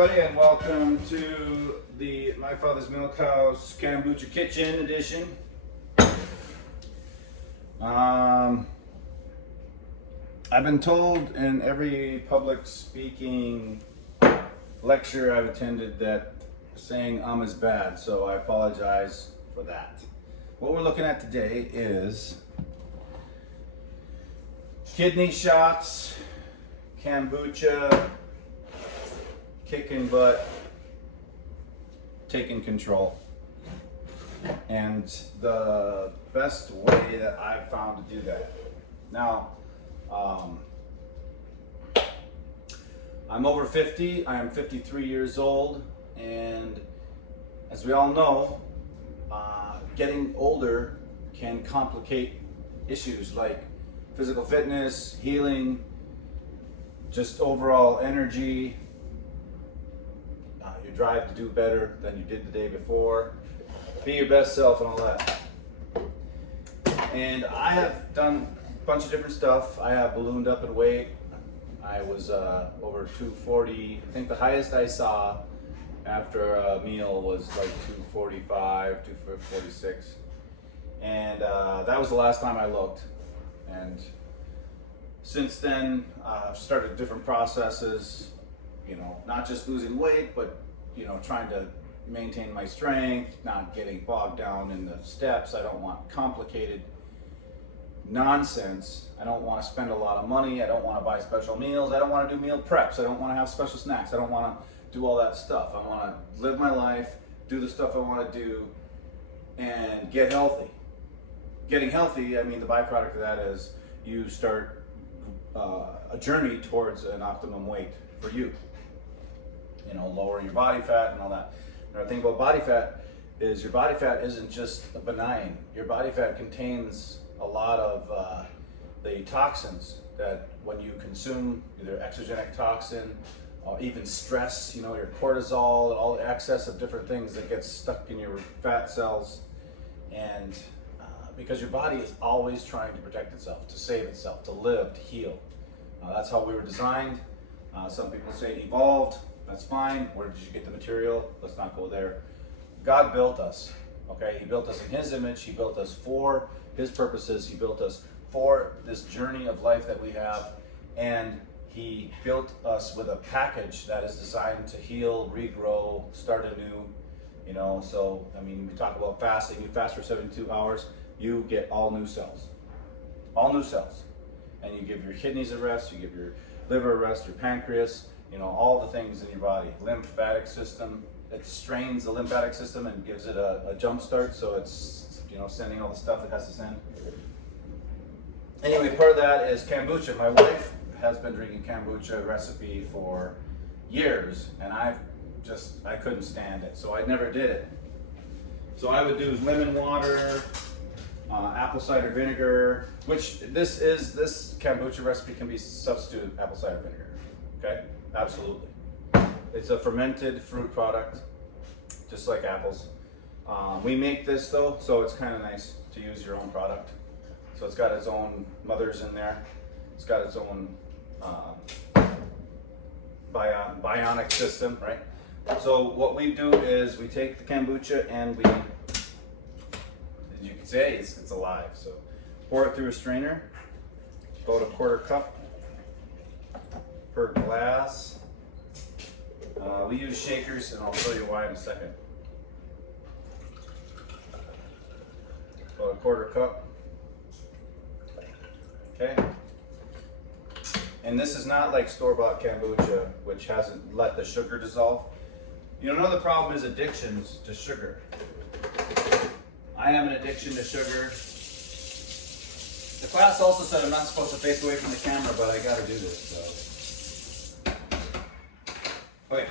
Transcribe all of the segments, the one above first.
everybody, and welcome to the My Father's Milk House Kombucha Kitchen edition. I've been told in every public speaking lecture I've attended that saying is bad, so I apologize for that. What we're looking at today is kidney shots, kombucha, kicking butt, taking control. And the best way that I've found to do that. Now, I'm over 50, I am 53 years old, and as we all know, getting older can complicate issues like physical fitness, healing, just overall energy, your drive to do better than you did the day before, be your best self and all that. And I have done a bunch of different stuff. I have ballooned up in weight. I was over 240. I think the highest I saw after a meal was like 245, 246. And that was the last time I looked. And since then, I've started different processes, you know, not just losing weight, but, you know, trying to maintain my strength, not getting bogged down in the steps. I don't want complicated nonsense. I don't want to spend a lot of money. I don't want to buy special meals. I don't want to do meal preps. I don't want to have special snacks. I don't want to do all that stuff. I want to live my life, do the stuff I want to do, and get healthy. Getting healthy, I mean, the byproduct of that is you start a journey towards an optimum weight for you. You know, lower your body fat and all that. And the thing about body fat is your body fat isn't just benign. Your body fat contains a lot of the toxins that when you consume, either exogenic toxin or even stress, you know, your cortisol and all the excess of different things that gets stuck in your fat cells. And because your body is always trying to protect itself, to save itself, to live, to heal. That's how we were designed. Some people say evolved. That's fine. Where did you get the material? Let's not go there. God built us, okay? He built us in His image. He built us for His purposes. He built us for this journey of life that we have. And He built us with a package that is designed to heal, regrow, start anew, you know? So, I mean, we talk about fasting. You fast for 72 hours, you get all new cells. All new cells. And you give your kidneys a rest, you give your liver a rest, your pancreas, you know, all the things in your body. Lymphatic system, it strains the lymphatic system and gives it a jump start, so it's, you know, sending all the stuff it has to send. Anyway, part of that is kombucha. My wife has been drinking kombucha recipe for years, and I couldn't stand it, so I never did it. So I would do lemon water, apple cider vinegar, which this kombucha recipe can be substituted apple cider vinegar, okay? Absolutely. It's a fermented fruit product, just like apples. We make this though, so it's kind of nice to use your own product. So it's got its own mothers in there. It's got its own bionic system, right? So what we do is we take the kombucha and we, as you can say, it's alive. So pour it through a strainer, about a quarter cup per glass. We use shakers, and I'll show you why in a second. About a quarter cup. Okay. And this is not like store-bought kombucha, which hasn't let the sugar dissolve. You know, another problem is addictions to sugar. I have an addiction to sugar. The class also said I'm not supposed to face away from the camera, but I gotta do this, so. Okay.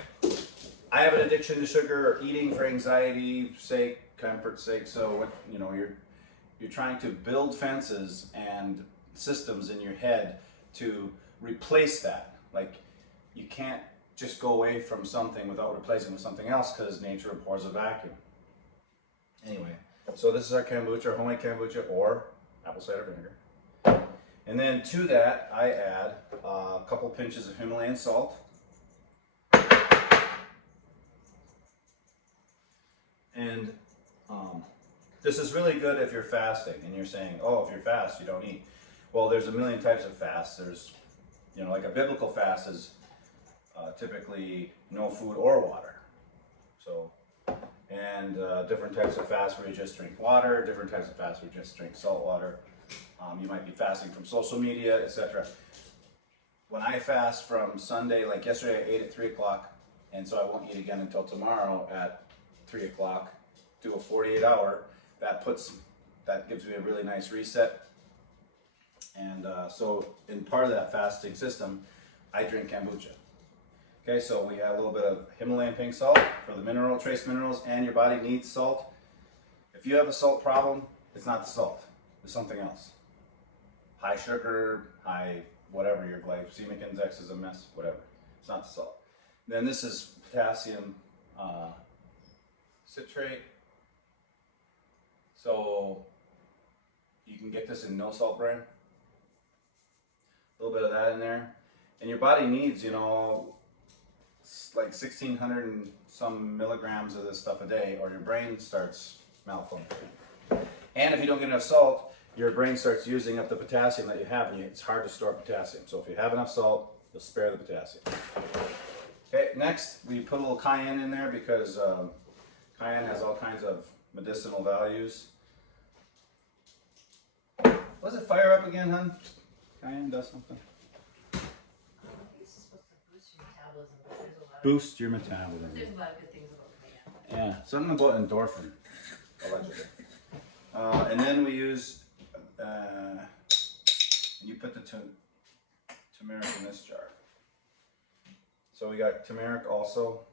I have an addiction to sugar, or eating for anxiety sake, comfort's sake, so what, you know, you're trying to build fences and systems in your head to replace that. Like, you can't just go away from something without replacing with something else because nature abhors a vacuum. Anyway, so this is our kombucha, our homemade kombucha, or apple cider vinegar. And then to that, I add a couple pinches of Himalayan salt. And this is really good if you're fasting and you're saying, oh, if you're fast, you don't eat. Well, there's a million types of fasts. There's, you know, like a biblical fast is typically no food or water. So, and different types of fast where you just drink water, different types of fast where you just drink salt water. You might be fasting from social media, etc. When I fast from Sunday, like yesterday I ate at 3 o'clock, and so I won't eat again until tomorrow at 3 o'clock, do a 48 hour, that gives me a really nice reset. And so in part of that fasting system, I drink kombucha. Okay, so we have a little bit of Himalayan pink salt for the trace minerals, and your body needs salt. If you have a salt problem, it's not the salt, it's something else. High sugar, high whatever, your glycemic index is a mess, whatever. It's not the salt. Then this is potassium citrate. So you can get this in NoSalt brand. A little bit of that in there. And your body needs, you know, like 1,600 and some milligrams of this stuff a day, or your brain starts malfunctioning. And if you don't get enough salt, your brain starts using up the potassium that you have, and it's hard to store potassium. So if you have enough salt, you'll spare the potassium. Okay, next we put a little cayenne in there because cayenne has all kinds of medicinal values. Was it fire up again, hon? Cayenne does something. It's supposed to boost your metabolism, but there's a lot Boost your metabolism. there's a lot of good things about cayenne. Yeah, something about endorphin, allegedly. And then we use, and you put the turmeric in this jar. So we got turmeric also,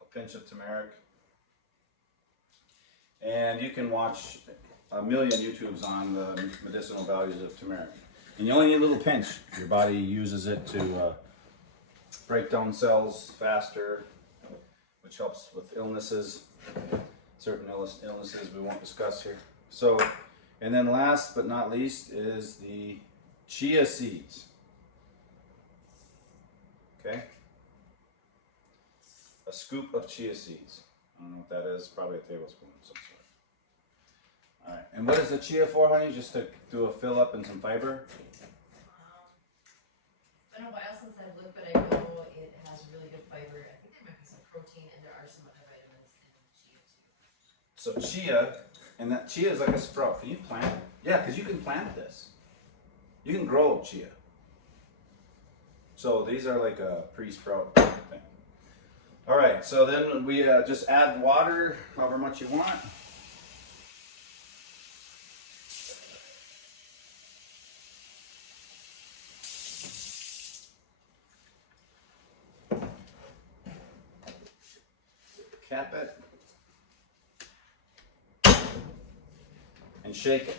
a pinch of turmeric. And you can watch a million YouTubes on the medicinal values of turmeric. And you only need a little pinch. Your body uses it to break down cells faster, which helps with illnesses, certain illnesses we won't discuss here. So, and then last but not least is the chia seeds. Okay? A scoop of chia seeds. I don't know what that is, probably a tablespoon of some sort. All right, and what is the chia for, honey? Just to do a fill up and some fiber? It's been a while since I've looked, but I know it has really good fiber. I think there might be some protein, and there are some other vitamins in chia too. So chia, and that chia is like a sprout. Can you plant it? Yeah, because you can plant this. You can grow chia. So these are like a pre-sprout thing. All right, so then we just add water, however much you want. Cap it. And shake it.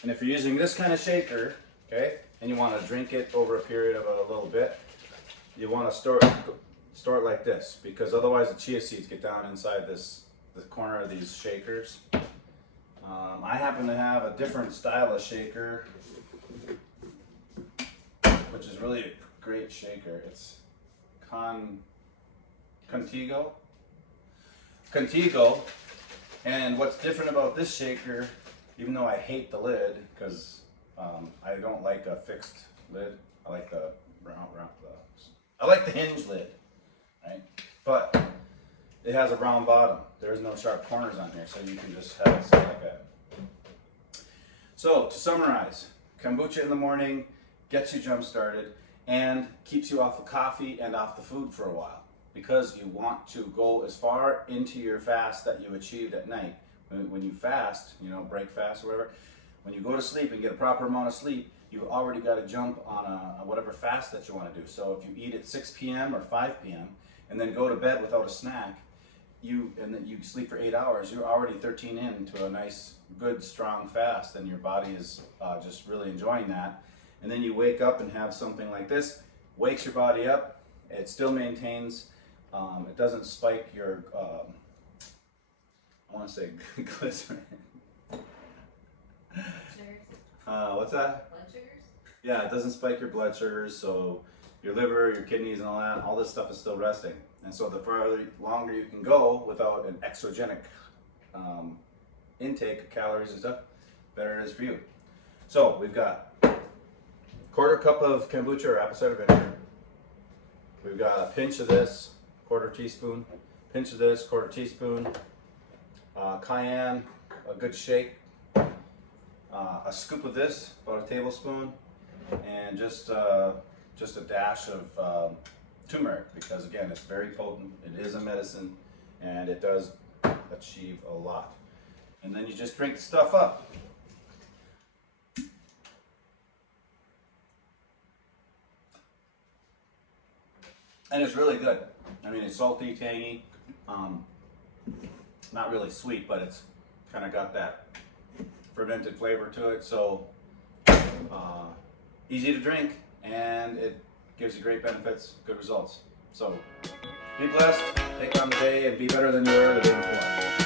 And if you're using this kind of shaker, okay, and you want to drink it over a period of a little bit, you want to store it like this, because otherwise the chia seeds get down inside the corner of these shakers. I happen to have a different style of shaker, which is really a great shaker. It's Contigo. And what's different about this shaker, even though I hate the lid, because I don't like a fixed lid, I like the I like the hinge lid, right? But it has a round bottom. There's no sharp corners on here, so you can just have it sit like that. So to summarize, kombucha in the morning gets you jump started and keeps you off the coffee and off the food for a while, because you want to go as far into your fast that you achieved at night. When you fast, you know, break fast or whatever, when you go to sleep and get a proper amount of sleep, you've already got to jump on a whatever fast that you want to do. So if you eat at 6 p.m. or 5 p.m. and then go to bed without a snack, and then you sleep for 8 hours, you're already 13 into a nice, good, strong fast, and your body is just really enjoying that. And then you wake up and have something like this, wakes your body up. It still maintains, it doesn't spike your, I want to say glycerin. Sugars? What's that? Blood sugars? Yeah, it doesn't spike your blood sugars, so your liver, your kidneys and all that, all this stuff is still resting. And so the longer you can go without an exogenic intake of calories and stuff, better it is for you. So we've got 1/4 cup of kombucha or apple cider vinegar. We've got a pinch of this, 1/4 teaspoon, pinch of this, 1/4 teaspoon, cayenne, a good shake, a scoop of this, about a tablespoon, and just a dash of turmeric, because again, it's very potent, it is a medicine, and it does achieve a lot. And then you just drink the stuff up. And it's really good. I mean, it's salty, tangy, not really sweet, but it's kind of got that fermented flavor to it. So easy to drink, and it gives you great benefits, good results. So be blessed, take on the day, and be better than you were the day before.